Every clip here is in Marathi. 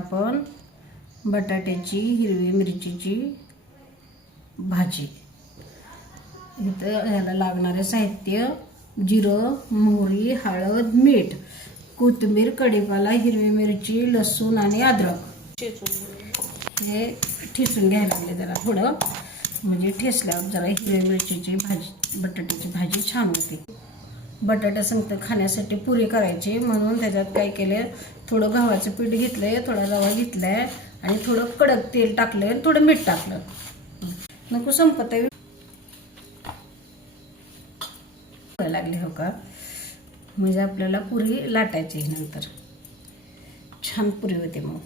आपण बटाट्याची हिरवी मिरचीची भाजी. इथं ह्याला लागणारे साहित्य: जिरं, मोहरी, हळद, मीठ, कोथिंबीर, कढीपाला, हिरवी मिरची, लसूण आणि अद्रक. हे ठेचून घ्यायला लागले जरा थोडं, म्हणजे ठेचल्यावर जरा हिरवी मिरचीची भाजी, बटाट्याची भाजी छान होते. बटाटा संगत खाण्यासाठी पुरी करायची म्हणून त्याच्यात काय केलं, थोडं गव्हाचं पीठ घेतलंय, थोडा रवा घेतलाय आणि थोडं कडक तेल टाकलंय, थोडं मीठ टाकलं. नको संपत लागले हो का, म्हणजे आपल्याला पुरी लाटायची नंतर छान पुरी होते. मग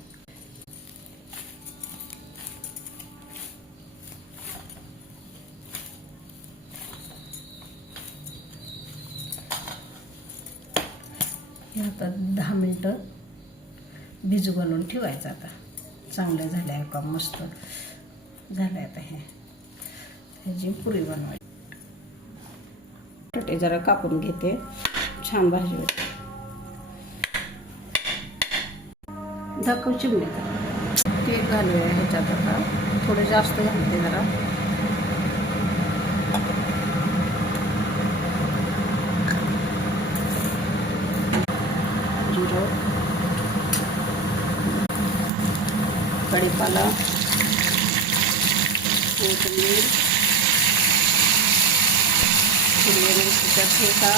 आता 10 मिनिटं भिजू घालून ठेवायचं. आता चांगलं झालं आहे का, मस्त झालं. आता ह्याची पुरी बनवायची. बटाटे जरा कापून घेते, छान भाजी होते. दाखव चिमणी तेल घालूया ह्याच्यात. आता थोडं जास्त घालते जरा. जिरं, कढीपाला, कोथिंबीर, हिरव्या मिरचीचा ठेचा,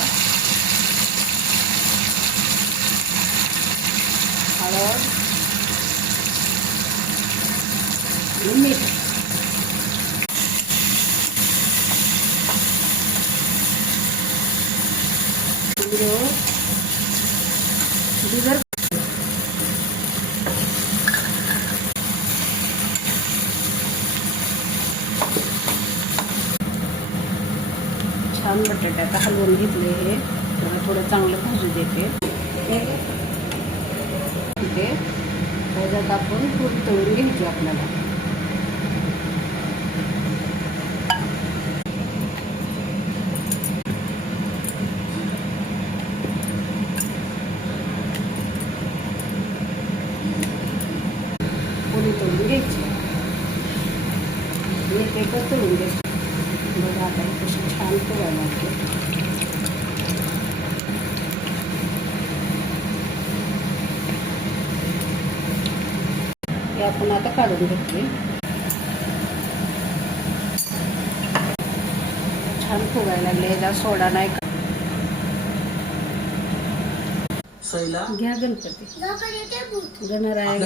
हळद आणि मीठ. बिगर छान बटाटे आता हलवून घेतले. हे थोडं चांगलं भाजू देते. ठीक आहे, त्याच्यात आपण पुरी तळून घ्यायची आपल्याला. पुरी तळून घ्यायची, एकच तळून घ्यायची. बघा आता कशी छान तळायला लागते. हे आपण आता काढून घेतले. छान फुगायला लागले. याचा सोडा नाही का घ्या गणपती गणराया.